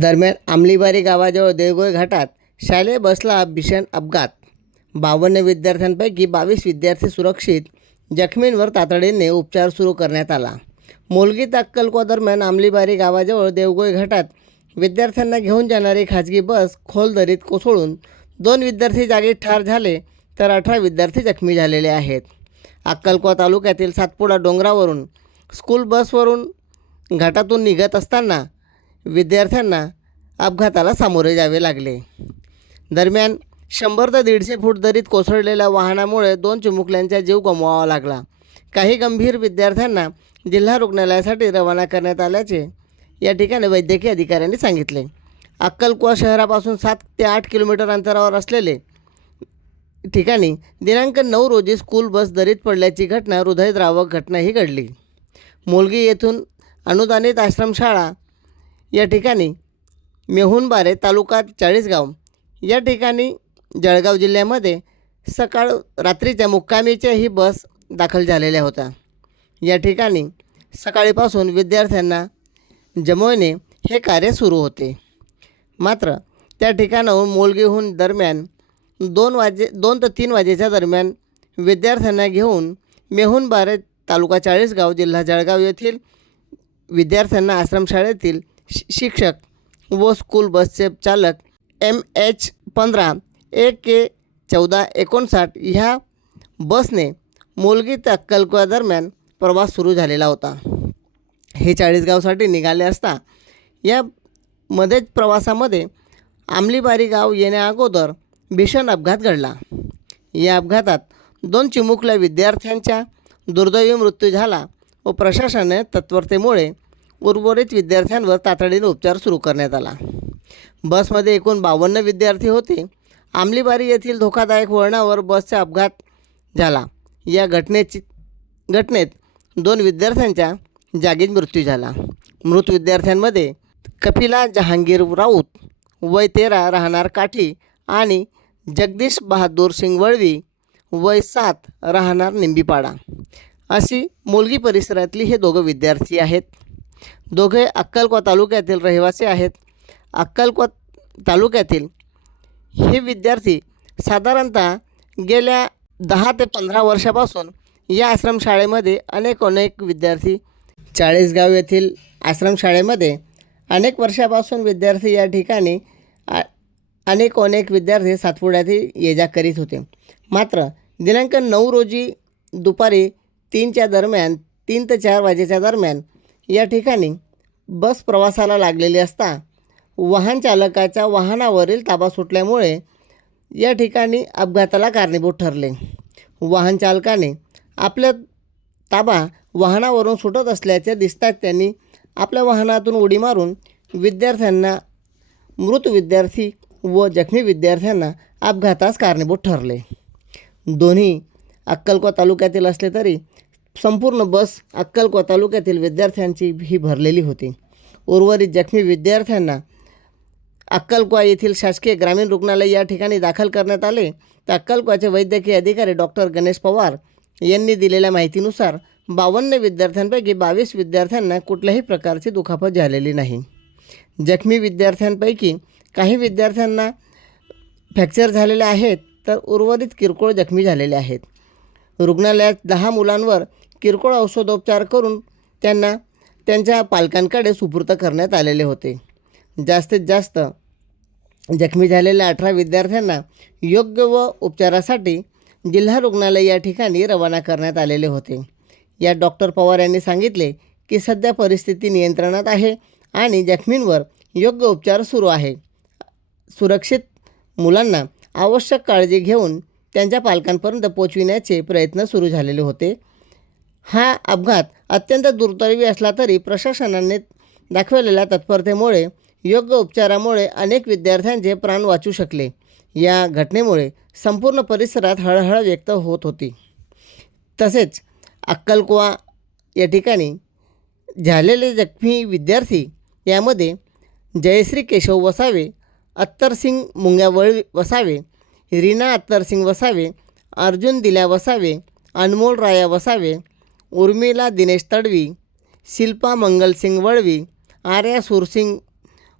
दरम्यान आमलीबारी गावाजवळ देवगोय घाटात शालेय बसला भीषण अपघात. बावन्न विद्यार्थ्यांपैकी बावीस विद्यार्थी सुरक्षित. जखमींवर तातडीने उपचार सुरू करण्यात आला. मोलगी अक्कलकोवा दरम्यान आमलीबारी गावाजवळ देवगोय घाटात विद्यार्थ्यांना घेऊन जाणारी खाजगी बस खोल दरीत कोसळून दोन विद्यार्थी जागी ठार झाले तर अठरा विद्यार्थी जखमी झालेले आहेत. अक्कलकोवा तालुक्यातील सातपुडा डोंगरावरून स्कूल बसवरून घाटातून निघत असताना विद्यार्थ्यांना अपघाताला सामोरे जावे लागले. दरम्यान शंभर ते दीडशे फूट दरीत कोसळलेल्या वाहनामुळे दोन चिमुकल्यांचा जीव गमवावा लागला. काही गंभीर विद्यार्थ्यांना जिल्हा रुग्णालयासाठी रवाना करण्यात आल्याचे या ठिकाणी वैद्यकीय अधिकाऱ्यांनी सांगितले. अक्कलकुवा शहरापासून सात ते आठ किलोमीटर अंतरावर असलेले ठिकाणी दिनांक नऊ रोजी स्कूल बस दरीत पडल्याची घटना हृदयद्रावक घटना ही घडली. मुलगी येथून अनुदानित आश्रमशाळा या ठिकाणी मेहुणबारे तालुका चाळीसगाव. या ठिकाणी जळगाव जिल्ह्यामध्ये सकाळ रात्रीच्या मुक्कामीच्या ही बस दाखल झालेल्या होत्या. या ठिकाणी सकाळीपासून विद्यार्थ्यांना जमवणे हे कार्य सुरू होते. मात्र त्या ठिकाणाहून मोलगीहून दरम्यान दोन वाजे दोन ते तीन वाजेच्या दरम्यान विद्यार्थ्यांना घेऊन मेहून बारे तालुका चाळीसगाव जिल्हा जळगाव येथील विद्यार्थ्यांना आश्रमशाळेतील शिक्षक व स्कूल बसचे चालक एम एच पंधरा एक के चौदा एकोणसाठ ह्या बसने मोलगी ते अक्कलकुवा दरम्यान प्रवास सुरू झालेला होता. हे चाळीसगावसाठी निघाले असता या मध्येच प्रवासामध्ये आमलीबारी गाव येण्याअगोदर भीषण अपघात घडला. या अपघातात दोन चिमुकल्या विद्यार्थ्यांच्या दुर्दैवी मृत्यू झाला व प्रशासनाने तत्परतेमुळे उर्वरित विद्यार्थ्यांवर तातडीने उपचार सुरू करण्यात आला. बसमध्ये एकूण बावन्न विद्यार्थी होते. आमलीबारी येथील धोकादायक वळणावर बसचा अपघात झाला. या घटनेची घटनेत दोन विद्यार्थ्यांचा जागीच मृत्यू झाला. मृत विद्यार्थ्यांमध्ये कपिला जहांगीर राऊत वय तेरा राहणार काठी आणि जगदीश बहादूर सिंग वळवी वय सात राहणार निंबीपाडा. अशी मुलगी परिसरातली हे दोघं विद्यार्थी आहेत. दोघे अक्कलकोवा तालुक्यातील रहिवासी आहेत. अक्कलकोवा तालुक्यातील हे विद्यार्थी साधारणतः गेल्या दहा ते पंधरा वर्षापासून या आश्रमशाळेमध्ये अनेक अनेक विद्यार्थी चाळीसगाव येथील आश्रमशाळेमध्ये अनेक वर्षापासून विद्यार्थी या ठिकाणी अनेक अनेक विद्यार्थी सातपुड्यातील ये जा करीत होते. मात्र दिनांक नऊ रोजी दुपारी तीनच्या दरम्यान तीन ते चार वाजेच्या दरम्यान या ठिकाणी बस प्रवासाला लागलेली असता वाहन चालकाच्या वाहनावरील ताबा सुटल्यामुळे या ठिकाणी अपघाताला कारणीभूत ठरले. वाहन चालकाने आपल्या ताबा वाहनावरून सुटत असल्याचे दिसताच त्यांनी आपल्या वाहनातून उडी मारून विद्यार्थ्यांना मृत विद्यार्थी व जखमी विद्यार्थ्यांना अपघातास कारणीभूत ठरले. दोन्ही अक्कलकोट तालुक्यातील असले तरी संपूर्ण बस अक्कलकोवा तालुक्यातील विद्यार्थ्यांची ही भरलेली होती. उर्वरित जखमी विद्यार्थ्यांना अक्कलकुवा येथील शासकीय ग्रामीण रुग्णालय या ठिकाणी दाखल करण्यात आले. तर अक्कलकोवाचे वैद्यकीय अधिकारी डॉक्टर गणेश पवार यांनी दिलेल्या माहितीनुसार बावन्न विद्यार्थ्यांपैकी बावीस विद्यार्थ्यांना कुठल्याही प्रकारची दुखापत झालेली नाही. जखमी विद्यार्थ्यांपैकी काही विद्यार्थ्यांना फ्रॅक्चर झालेले आहेत तर उर्वरित किरकोळ जखमी झालेले आहेत. रुग्णालयात दहा मुलांवर किरकोळ औषधोपचार करून त्यांना त्यांच्या पालकांकडे सुपूर्त करण्यात आलेले होते. जास्तीत जास्त जखमी झालेल्या अठरा विद्यार्थ्यांना योग्य व उपचारासाठी जिल्हा रुग्णालय या ठिकाणी रवाना करण्यात आलेले होते. या डॉक्टर पवार यांनी सांगितले की सध्या परिस्थिती नियंत्रणात आहे आणि जखमींवर योग्य उपचार सुरू आहे. सुरक्षित मुलांना आवश्यक काळजी घेऊन त्यांच्या पालकांपर्यंत पोचविण्याचे प्रयत्न सुरू झालेले होते. हा अपघात अत्यंत दुर्दैवी असला तरी प्रशासनाने दाखवलेल्या तत्परतेमुळे योग्य उपचारामुळे अनेक विद्यार्थ्यांचे प्राण वाचू शकले. या घटनेमुळे संपूर्ण परिसरात हळहळ व्यक्त होत होती. तसेच अक्कलकोवा या ठिकाणी झालेले जखमी विद्यार्थी यामध्ये जयश्री केशव वसावे अत्तरसिंग मुंग्यावळ वसावे रीना अत्तरसिंग वसावे अर्जुन दिल्या वसावे अनमोल राया वसावे उर्मिला दिनेश तडवी शिल्पा मंगलसिंग वळवी आर्या सुरसिंग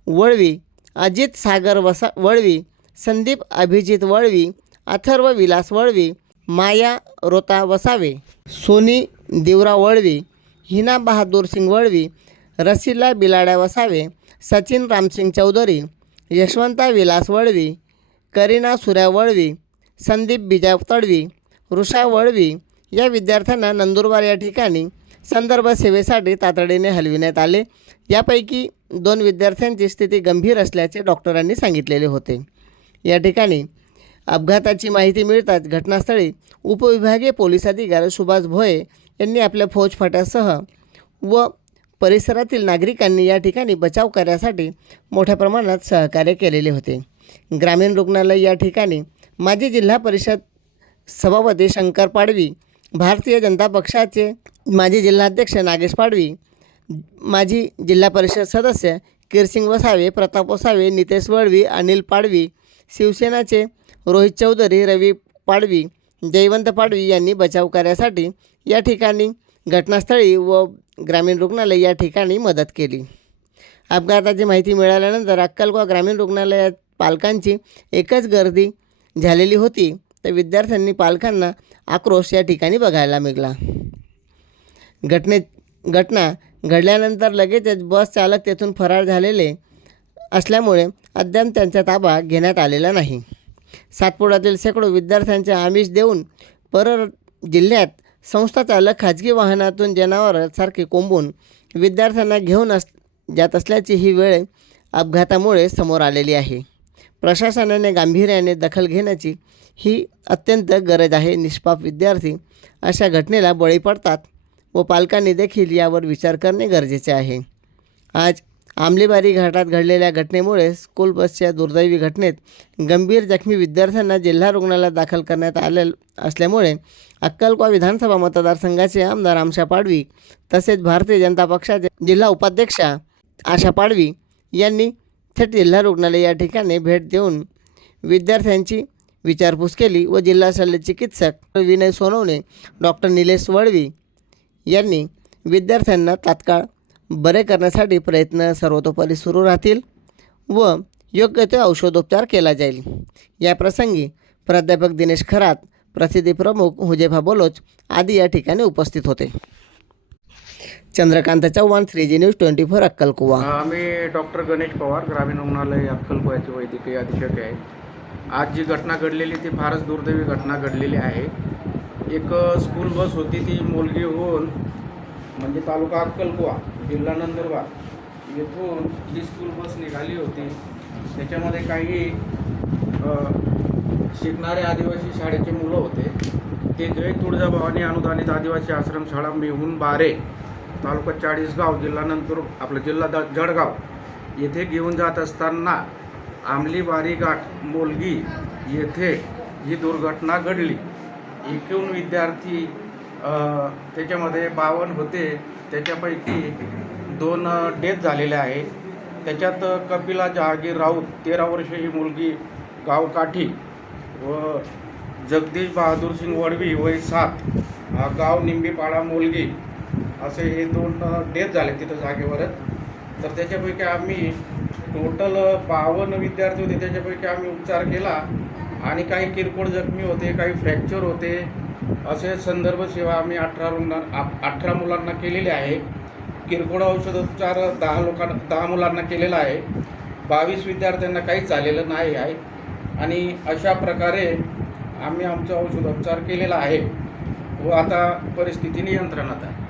वळवी अजित सागर वसा वळवी संदीप अभिजित वळवी अथर्व विलास वळवी माया रोता वसावे सोनी दिवरा वळवी हिना बहादूर सिंग वळवी रसिला बिलाड्या वसावे सचिन रामसिंग चौधरी यशवंता विलास वळवी करीना सुऱ्या वळवी संदीप बिजा तडवी ऋषा वळवी या विद्यार्थ्यांना नंदुरबार या ठिकाणी संदर्भ सेवेसाठी तातडीने हलविण्यात आले. यापैकी दोन विद्यार्थ्यांची स्थिती गंभीर असल्याचे डॉक्टरांनी सांगितलेले होते. या ठिकाणी अपघाताची माहिती मिळताच घटनास्थळी उपविभागीय पोलीस अधिकारी सुभाष भोये यांनी आपल्या फौजफाट्यासह व परिसरातील नागरिकांनी या ठिकाणी बचाव कार्यासाठी मोठ्या प्रमाणात सहकार्य केलेले होते. ग्रामीण रुग्णालय या ठिकाणी माजी जिल्हा परिषद सभापती शंकर पाडवी भारतीय जनता पक्षाचे माजी जिल्हाध्यक्ष नागेश पाडवी माजी जिल्हा परिषद सदस्य किरसिंग वसावे प्रताप वसावे नितेश वळवी अनिल पाडवी शिवसेनाचे रोहित चौधरी रवी पाडवी जयवंत पाडवी यांनी बचाव कार्यासाठी या ठिकाणी घटनास्थळी व ग्रामीण रुग्णालय या ठिकाणी मदत केली. अपघाताची माहिती मिळाल्यानंतर अक्कलकोवा ग्रामीण रुग्णालयात पालकांची एकच गर्दी झालेली होती. तर विद्यार्थ्यांनी पालकांना आक्रोश या ठिकाणी बघायला मिळाला. घटने घटना घडल्यानंतर लगेचच बस चालक तेथून फरार झालेले असल्यामुळे अद्याप त्यांचा ताबा घेण्यात आलेला नाही. सातपुड्यातील शेकडो विद्यार्थ्यांचे आमिष देऊन पर जिल्ह्यात संस्था चालक खाजगी वाहनातून जनावरांसारखे कोंबून विद्यार्थ्यांना घेऊन अस जात असल्याची ही वेळ अपघातामुळे समोर आलेली आहे. प्रशासनाने गांभीर्याने दखल घेण्याची ही अत्यंत गरज आहे निष्पाप विद्यार्थी. अशा घटनेला बळी पडतात व पालकांनी देखील यावर विचार करणे गरजेचे आहे. आज आमलेबारी घाटात घडलेल्या घटनेमुळे स्कूल बसच्या दुर्दैवी घटनेत गंभीर जखमी विद्यार्थ्यांना जिल्हा रुग्णालयात दाखल करण्यात आले असल्यामुळे अक्कलकोवा विधानसभा मतदारसंघाचे आमदार आमशा पाडवी तसेच भारतीय जनता पक्षाचे जिल्हा उपाध्यक्षा आशा पाडवी यांनी थेट जिल्हा रुग्णालय या ठिकाणी भेट देऊन विद्यार्थ्यांची विचारपूस केली व जिल्हा शल्य चिकित्सक विनय सोनवणे डॉक्टर निलेश वळवी यांनी विद्यार्थ्यांना तात्काळ बरे करण्यासाठी प्रयत्न सर्वतोपरी सुरू राहतील व योग्य ते औषधोपचार केला जाईल. या प्रसंगी प्राध्यापक दिनेश खरात प्रसिद्धी प्रमुख हुजेफा बोलोच आदी या ठिकाणी उपस्थित होते. Chandrakant Chavan three G news twenty four अक्कलकुवा. आम्ही डॉक्टर गणेश पवार ग्रामीण रुग्णालय अक्कलकुवाचे वैद्यकीय अधीक्षक आहे. आज जी घटना घडलेली ती फारच दुर्दैवी घटना घडलेली आहे. एक स्कूल बस होती ती मुलगी होऊन म्हणजे तालुका अक्कलकुवा जिल्हा नंदुरबार येथून ही स्कूल बस निघाली होती त्याच्यामध्ये काही शिकणारे आदिवासी शाळेचे मुलं होते. ते जय तुळजाभवानी अनुदानित आदिवासी आश्रमशाळा मिहून बारे तालुका चाळीसगाव जिल्हा नंतर आपलं जिल्हा द जळगाव. येथे घेऊन जात असताना आमलीवारी गाठ घाट मोलगी येथे ही दुर्घटना घडली. एकूण विद्यार्थी त्याच्यामध्ये बावन्न होते. त्याच्यापैकी दोन डेथ झालेले आहे. त्याच्यात कपिला जहागीर राऊत तेरा वर्ष ही मुलगी गावकाठी व जगदीश बहादूर सिंग वडवी वय सात. हा गाव निंबीपाडा मुलगी. असे हे दोन डेथ झाले तिथं जागेवरच. तर त्याच्यापैकी आम्ही टोटल बावन्न विद्यार्थी होते. त्याच्यापैकी आम्ही उपचार केला. आणि काही किरकोळ जखमी होते काही फ्रॅक्चर होते. असे संदर्भ सेवा आम्ही अठरा रुग्ण अठरा मुलांना केलेली आहे. किरकोळ औषधोपचार दहा लोकांना दहा मुलांना केलेला आहे. बावीस विद्यार्थ्यांना काहीच झालेलं नाही आहे. आणि अशा प्रकारे आम्ही आमचा औषधोपचार केलेला आहे. व आता परिस्थिती नियंत्रणात आहे.